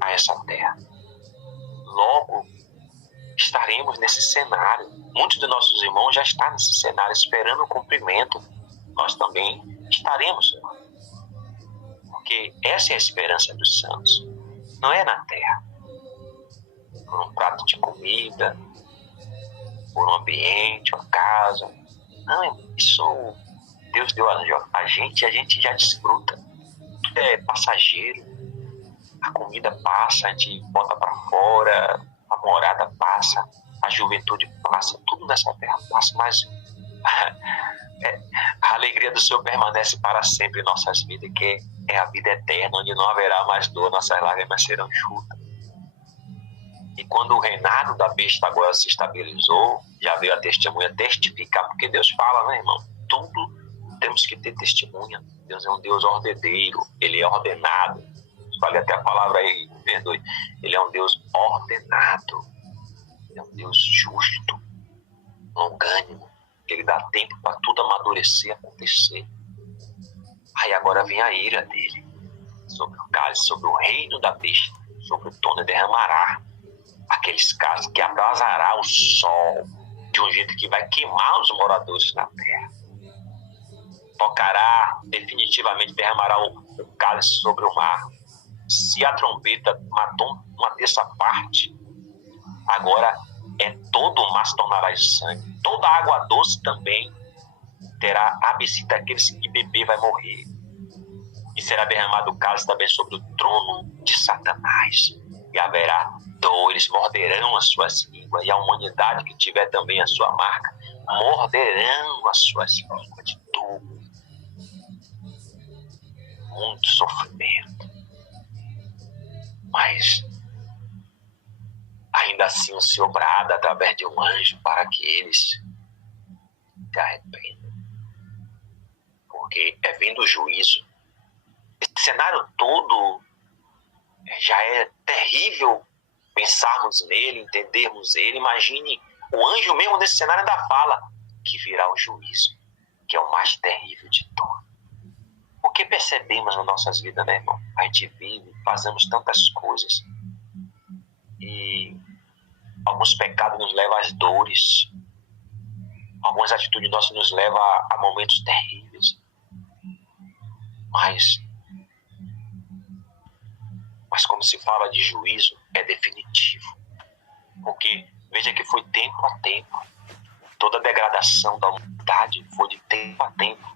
a essa terra. Logo, estaremos nesse cenário. Muitos de nossos irmãos já estão nesse cenário, esperando o cumprimento. Nós também estaremos, irmão. Porque essa é a esperança dos santos. Não é na terra. Por um prato de comida, por um ambiente, uma casa. Não, isso Deus deu a gente já desfruta. Tudo é passageiro. A comida passa, a gente bota para fora, a morada passa, a juventude passa, tudo nessa terra passa, mas a alegria do Senhor permanece para sempre em nossas vidas, que é a vida eterna, onde não haverá mais dor, nossas lágrimas serão enxutas. E quando o reinado da besta agora se estabilizou, já veio a testemunha testificar, porque Deus fala, né, irmão? Tudo temos que ter testemunha. Deus é um Deus ordeneiro, Ele é ordenado. Falei até a palavra aí, me perdoe. Ele é um Deus ordenado. Ele é um Deus justo, longânimo. Ele dá tempo para tudo amadurecer, acontecer. Aí agora vem a ira dele sobre o cálice, sobre o reino da besta, sobre o trono, derramará aqueles cálices que abrasará o sol de um jeito que vai queimar os moradores na terra. Tocará definitivamente, derramará o cálice sobre o mar. Se a trombeta matou uma terça parte, agora todo o mar se tornará de sangue. Toda a água doce também terá abscita, aqueles que beber vai morrer. E será derramado o cálice também sobre o trono de Satanás. E haverá dores, morderão as suas línguas. E a humanidade que tiver também a sua marca, morderão as suas línguas de dor. Muito sofrimento. Mas ainda assim o Senhor brada através de um anjo para que eles se arrependam. Porque é vindo o juízo. Esse cenário todo já é terrível pensarmos nele, entendermos ele. Imagine, o anjo mesmo nesse cenário ainda fala que virá o juízo, que é o mais terrível de todos. Porque percebemos nas nossas vidas, né, irmão? A gente vive, fazemos tantas coisas. E alguns pecados nos levam às dores. Algumas atitudes nossas nos levam a momentos terríveis. Mas como se fala de juízo, é definitivo. Porque veja que foi tempo a tempo. Toda a degradação da humanidade foi de tempo a tempo,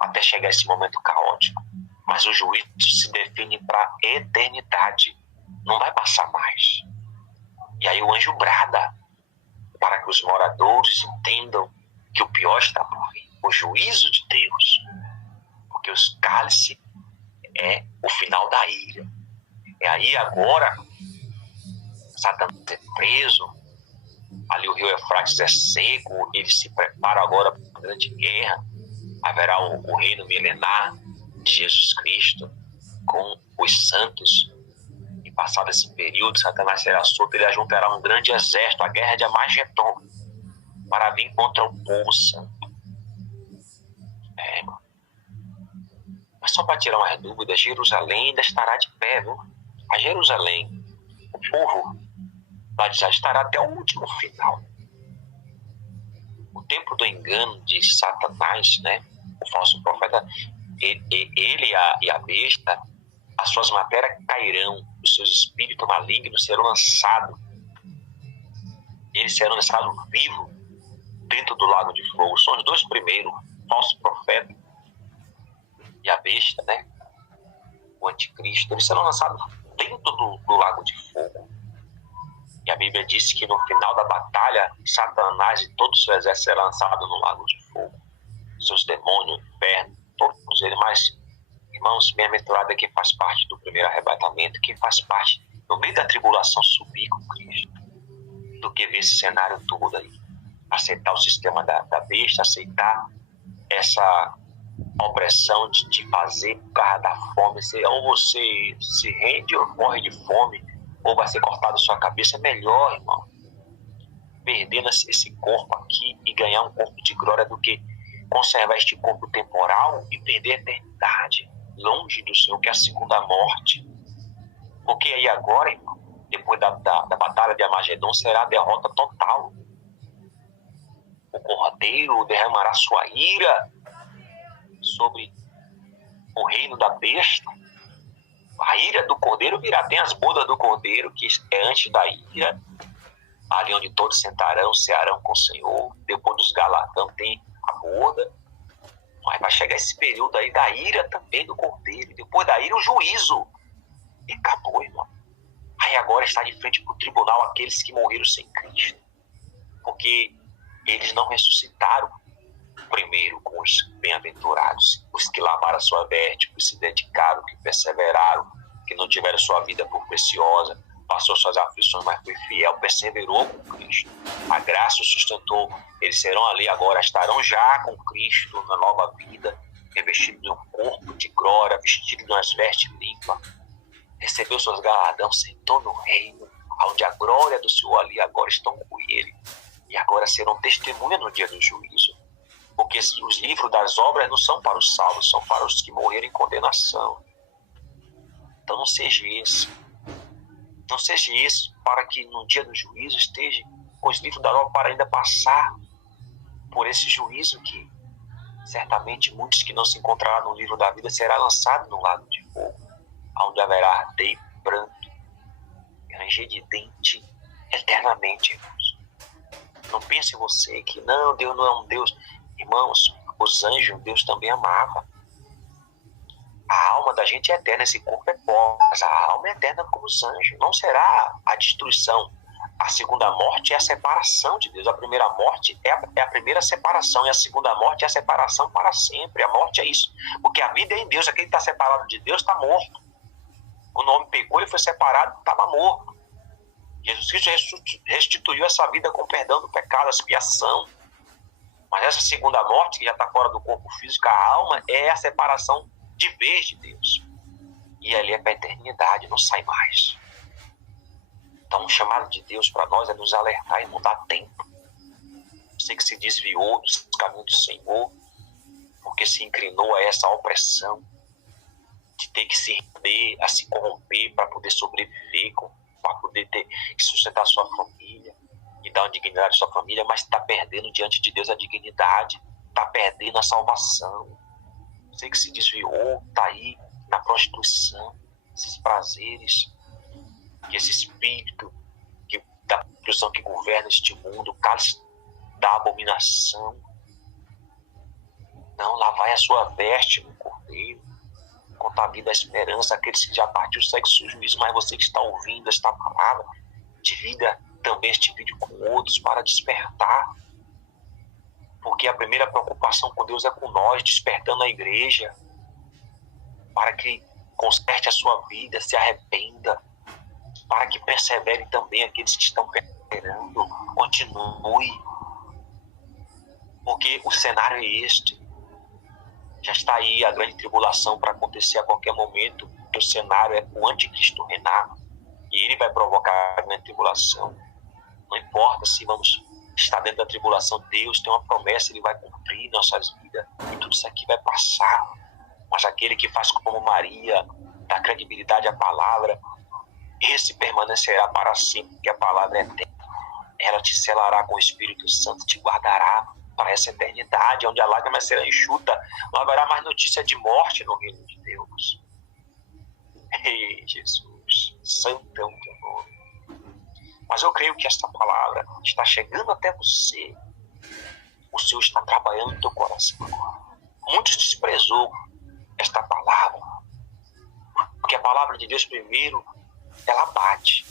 até chegar esse momento caótico. Mas o juízo se define para a eternidade. Não vai passar mais. E aí o anjo brada para que os moradores entendam que o pior está por vir. O juízo de Deus. Porque os cálices é o final da ira. E aí agora Satanás é preso. Ali o rio Eufrates é seco. Eles se preparam agora para uma grande guerra. Haverá o reino milenar de Jesus Cristo com os santos. E passado esse período, Satanás será solto. Ele ajuntará um grande exército, a guerra de Armagedon, para vir contra o povo santo. Irmão. Mas só para tirar umas dúvidas, Jerusalém ainda estará de pé, viu? A Jerusalém, o povo lá de já estará até o último final. O tempo do engano de Satanás, né? O falso profeta, ele e a besta, as suas matérias cairão, os seus espíritos malignos serão lançados. Eles serão lançados vivos dentro do lago de fogo. São os dois primeiros, o falso profeta e a besta, né? O anticristo. Eles serão lançados dentro do lago de fogo. E a Bíblia diz que no final da batalha, Satanás e todo o seu exército serão lançados no lago de fogo. Seus demônios, inferno, todos eles. Mas, irmãos, bem-aventurado é quem faz parte do primeiro arrebatamento, quem faz parte, no meio da tribulação, subir com Cristo, do que ver esse cenário todo aí. Aceitar o sistema da besta, aceitar a opressão de te fazer por causa da fome. Ou você se rende ou morre de fome, ou vai ser cortado sua cabeça. É melhor, irmão, perder esse corpo aqui e ganhar um corpo de glória do que conservar este corpo temporal e perder a eternidade longe do Senhor, que é a segunda morte. Porque aí agora, irmão, depois da batalha de Armagedon, será a derrota total. O Cordeiro derramará sua ira sobre o reino da besta. A ira do Cordeiro virá. Tem as bodas do Cordeiro, que é antes da ira, ali onde todos sentarão, cearão com o Senhor. Depois dos galardão tem a boda. Mas vai chegar esse período aí da ira também do Cordeiro. Depois da ira, o juízo. E acabou, irmão. Aí agora está de frente para o tribunal aqueles que morreram sem Cristo. Porque eles não ressuscitaram primeiro com os bem-aventurados, os que lavaram a sua veste, que se dedicaram, que perseveraram, que não tiveram sua vida por preciosa, passou suas aflições, mas foi fiel, perseverou com Cristo. A graça o sustentou. Eles serão ali agora, estarão já com Cristo na nova vida, revestidos de um corpo de glória, vestidos de umas vestes limpas. Recebeu seus galardões, sentou no reino, onde a glória do Senhor ali agora estão com ele. E agora serão testemunha no dia do juízo. Porque os livros das obras não são para os salvos, são para os que morreram em condenação. Então não seja isso. Não seja isso para que no dia do juízo esteja com os livros da obra para ainda passar por esse juízo que certamente muitos que não se encontrarão no livro da vida será lançado no lago de fogo, onde haverá arder e pranto, ranger de dente eternamente, irmãos. Não pense você que não, Deus não é um Deus. Irmãos, os anjos Deus também amava. A alma da gente é eterna, esse corpo é pó, mas a alma é eterna como os anjos. Não será a destruição. A segunda morte é a separação de Deus. A primeira morte é a primeira separação, e a segunda morte é a separação para sempre. A morte é isso. Porque a vida é em Deus. Aquele que está separado de Deus está morto. Quando o homem pecou, ele foi separado, estava morto. Jesus Cristo restituiu essa vida com perdão do pecado, a expiação. Mas essa segunda morte, que já está fora do corpo físico, a alma, é a separação de vez de Deus. E ali é para a eternidade, não sai mais. Então o chamado de Deus para nós é nos alertar e mudar tempo. Você que se desviou dos caminhos do Senhor, porque se inclinou a essa opressão de ter que se render, a se corromper para poder sobreviver, para poder ter que sustentar a sua família e dar uma dignidade à sua família, mas está perdendo diante de Deus a dignidade, está perdendo a salvação. Você que se desviou, está aí na prostituição, esses prazeres, que esse espírito da prostituição que governa este mundo, o cálice da abominação. Não, lá vai a sua veste no Cordeiro, conta a vida, a esperança, aqueles que já partiu o sexo e o juízo, mas você que está ouvindo esta palavra, divida também este vídeo com outros para despertar. Porque a primeira preocupação com Deus é com nós, despertando a igreja, para que conserte a sua vida, se arrependa, para que persevere também aqueles que estão perseverando, continue. Porque o cenário é este. Já está aí a grande tribulação para acontecer a qualquer momento. O cenário é o anticristo reinar. E ele vai provocar a grande tribulação. Não importa se vamos estar dentro da tribulação, Deus tem uma promessa, ele vai cumprir nossas vidas. E tudo isso aqui vai passar. Mas aquele que faz como Maria, dá credibilidade à palavra, esse permanecerá para sempre, porque a palavra é eterna. Ela te selará com o Espírito Santo, te guardará para essa eternidade, onde a lágrima será enxuta. Não haverá mais notícia de morte no reino de Deus. Ei, Jesus, santo é o teu nome. Mas eu creio que esta palavra está chegando até você. O Senhor está trabalhando no teu coração agora. Muitos desprezou esta palavra, porque a palavra de Deus primeiro, ela bate,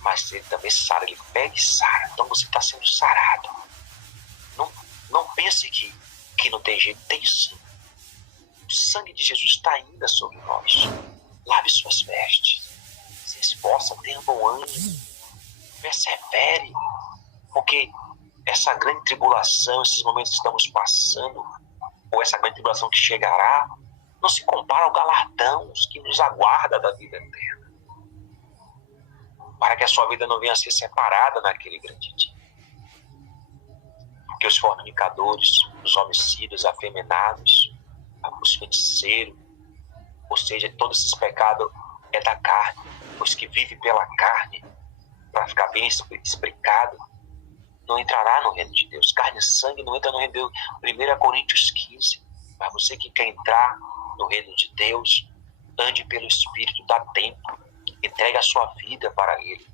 mas ele também sara, ele pega e sara. Então você está sendo sarado. Não pense que não tem jeito, tem sim. O sangue de Jesus está ainda sobre nós. Lave suas vestes, se esforça, tenha bom ânimo, persevere, porque essa grande tribulação, esses momentos que estamos passando, ou essa grande tribulação que chegará, não se compara ao galardão que nos aguarda da vida eterna. Para que a sua vida não venha a ser separada naquele grande dia. Porque os fornicadores, os homicidas, afeminados, os feiticeiros, ou seja, todos esses pecados é da carne, os que vivem pela carne, para ficar bem explicado, não entrará no reino de Deus. Carne e sangue não entra no reino de Deus. 1 Coríntios 15. Mas você que quer entrar no reino de Deus, ande pelo Espírito, dá tempo, entregue a sua vida para Ele.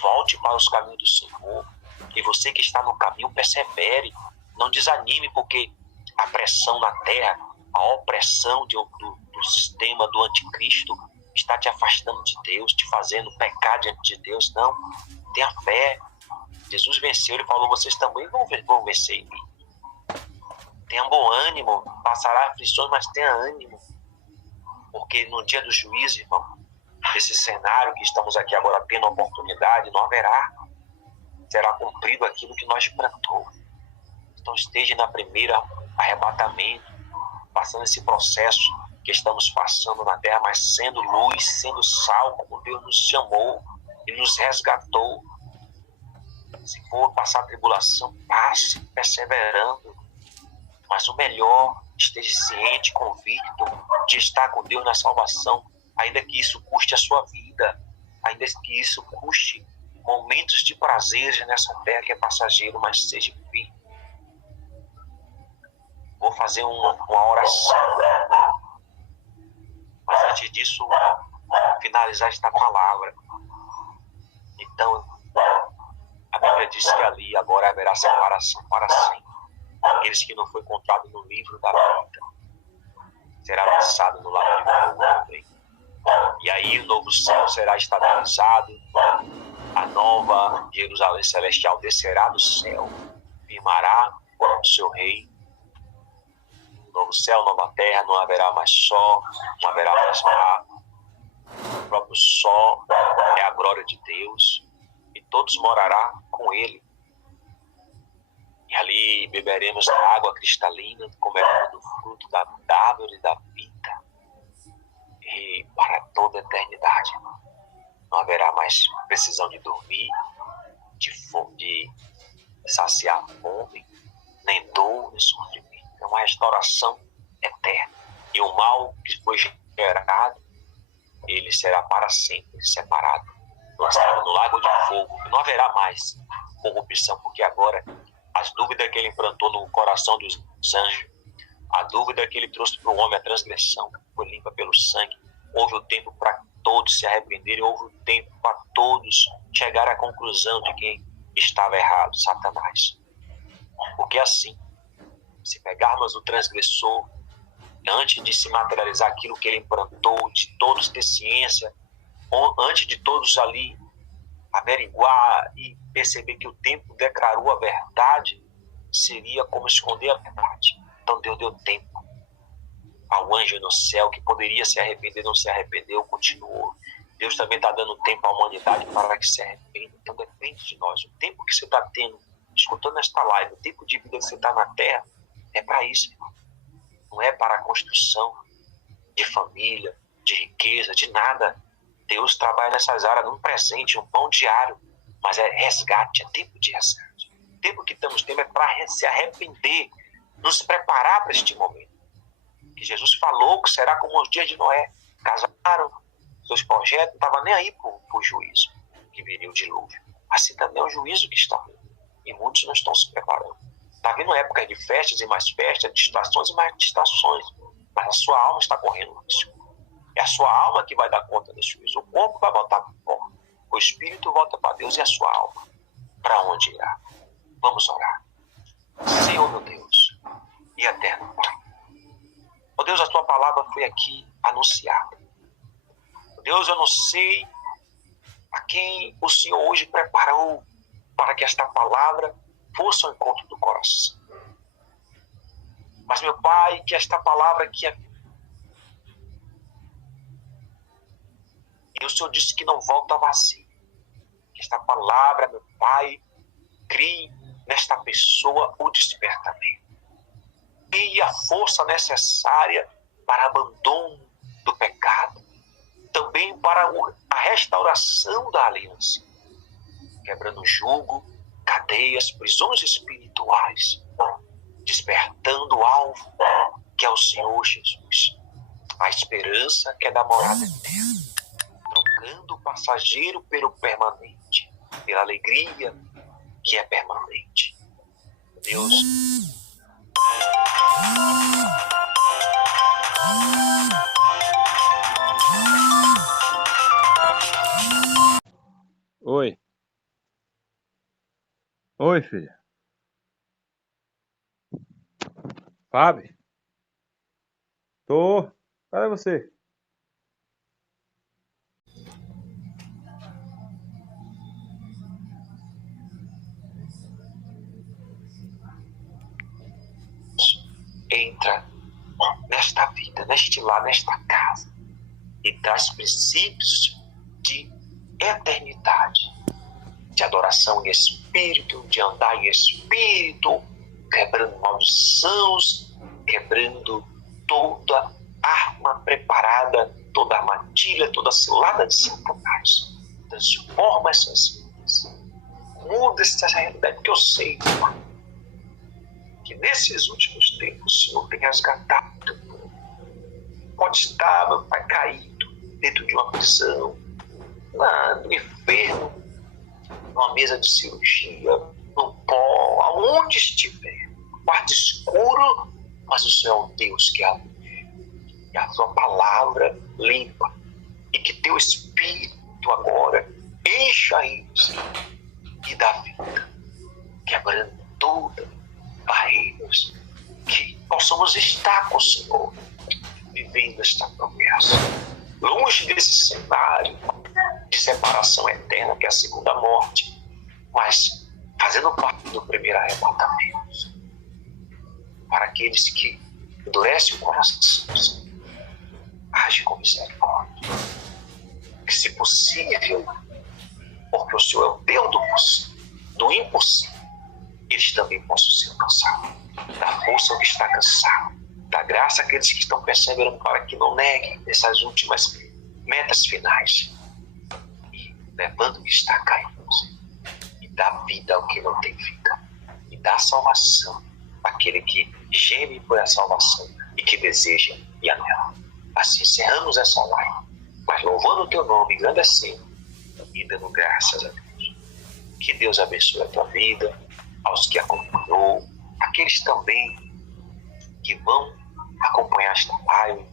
Volte para os caminhos do Senhor. E você que está no caminho, persevere. Não desanime, porque a pressão na terra, a opressão do sistema do anticristo está te afastando de Deus, te fazendo pecar diante de Deus. Não, tenha fé. Jesus venceu, Ele falou, vocês também vão vencer em mim. Tenha bom ânimo, passará aflições, mas tenha ânimo. Porque no dia do juízo, irmão, esse cenário que estamos aqui agora tendo a oportunidade, não haverá. Será cumprido aquilo que nós plantamos. Então esteja na primeira arrebatamento, passando esse processo que estamos passando na terra, mas sendo luz, sendo sal, como Deus nos chamou e nos resgatou. Se for passar a tribulação, passe, perseverando. Mas o melhor, esteja ciente, convicto de estar com Deus na salvação, ainda que isso custe a sua vida, ainda que isso custe momentos de prazer nessa terra que é passageiro, mas seja firme. Vou fazer uma oração. Mas antes disso, finalizar esta palavra. Então, a Bíblia diz que ali agora haverá separação para sempre. Aqueles que não foi contado no livro da vida será lançado no lago de fogo também. E aí o novo céu será estabilizado, a nova Jerusalém celestial descerá do céu, firmará o seu reino. Novo céu, nova terra, não haverá mais sol, não haverá mais mar. O próprio sol é a glória de Deus e todos morarão com Ele. E ali beberemos da água cristalina, comeremos do fruto da árvore da vida. E para toda a eternidade. Não haverá mais precisão de dormir, de saciar fome, nem dor, nem sofrimento. É uma restauração eterna. E o mal que foi gerado, ele será para sempre separado, lançado no lago de fogo. Não haverá mais corrupção, porque agora as dúvidas que ele implantou no coração dos anjos, a dúvida que ele trouxe para o homem, a transgressão, foi limpa pelo sangue. Houve o tempo para todos se arrependerem, houve o tempo para todos chegar à conclusão de quem estava errado, Satanás. Porque assim, se pegarmos o transgressor, antes de se materializar aquilo que ele implantou, de todos ter ciência, antes de todos ali averiguar e perceber que o tempo declarou a verdade, seria como esconder a verdade. Então Deus deu tempo ao anjo no céu, que poderia se arrepender, não se arrependeu, continuou. Deus também está dando tempo à humanidade para que se arrependa. Então depende de nós. O tempo que você está tendo, escutando esta live, o tempo de vida que você está na terra, é para isso, irmão. Não é para a construção de família, de riqueza, de nada. Deus trabalha nessas áreas num presente, um pão diário, mas é resgate, é tempo de resgate. O tempo que estamos tendo é para se arrepender, nos preparar para este momento. Que Jesus falou que será como os dias de Noé. Casaram, seus projetos, não estavam nem aí para o juízo que viria o dilúvio. Assim também é o juízo que está vindo. E muitos não estão se preparando. Está vindo épocas de festas e mais festas, distrações e mais distrações. Mas a sua alma está correndo risco. É a sua alma que vai dar conta desse juízo. O corpo vai voltar para o corpo. O espírito volta para Deus e a sua alma. Para onde irá? Vamos orar. Senhor, meu Deus e eterno Pai. Ó Deus, a tua palavra foi aqui anunciada. Ó Deus, eu não sei a quem o Senhor hoje preparou para que esta palavra fosse ao encontro do coração. Mas, meu Pai, que esta palavra aqui é... E o Senhor disse que não volta vazio. Que esta palavra, meu Pai, crie nesta pessoa o despertamento. e a força necessária para abandono do pecado, também para a restauração da aliança, quebrando jugo, cadeias, prisões espirituais, despertando o alvo, que é o Senhor Jesus, a esperança que é da morada eterna, trocando o passageiro pelo permanente, pela alegria que é permanente. Deus Oi. Oi, filha. Fábio? Tô. Cadê você? entra nesta vida, neste lar, nesta casa, e traz princípios de eternidade, de adoração em espírito, de andar em espírito, quebrando maldições, quebrando toda arma preparada, toda armadilha, toda cilada de Satanás. Transforma essas vidas, muda essa realidade, porque eu sei que nesses últimos tempos o Senhor tem resgatado. Pode estar, meu pai, caído dentro de uma prisão, no inferno, numa mesa de cirurgia, no pó, aonde estiver, quarto escuro, mas o Senhor é o Deus que é a luz. E a sua palavra limpa, e que teu Espírito agora encha eles e dá vida, quebrando todas barreiras, que possamos estar com o Senhor, vivendo esta promessa, longe desse cenário de separação eterna, que é a segunda morte, mas fazendo parte do primeiro arrebatamento. Para aqueles que endurecem o coração, age com misericórdia, que, se possível, porque o Senhor é o Deus do impossível, eles também possam ser alcançados. Dá força ao que está cansado, dá graça àqueles que estão perseverando, para que não neguem essas últimas metas finais, e levando o que está caído, e dá vida ao que não tem vida, e dá salvação àquele que geme por a salvação e que deseja e anela. Assim encerramos essa live, mas louvando o teu nome, agradecendo e dando graças a Deus. Que Deus abençoe a tua vida, aos que acompanhou, aqueles também que vão acompanhar esta live.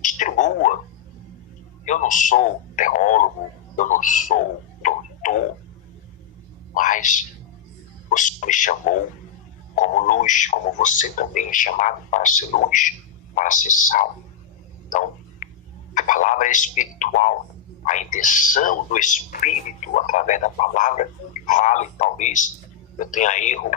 Distribua. Eu não sou teólogo, eu não sou doutor, mas o Senhor me chamou como luz, como você também é chamado para ser luz, para ser sal. Então, a palavra é espiritual, a intenção do Espírito através da palavra vale. Talvez eu tenha erro,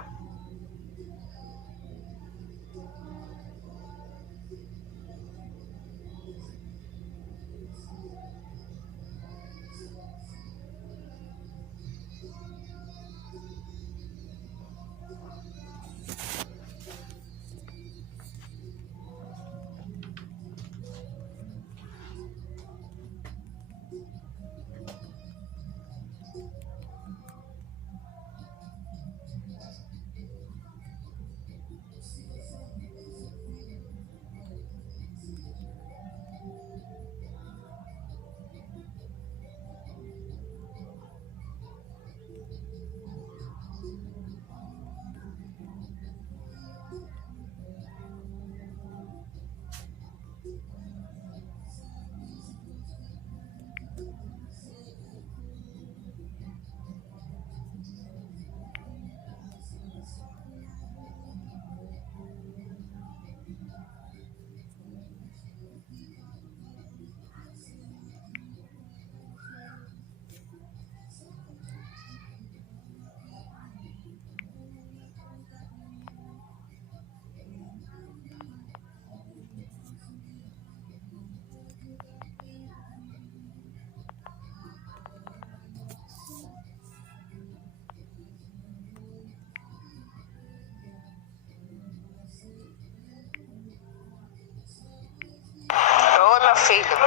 filho?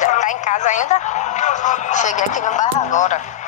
Já tá em casa ainda? Cheguei aqui no bairro agora.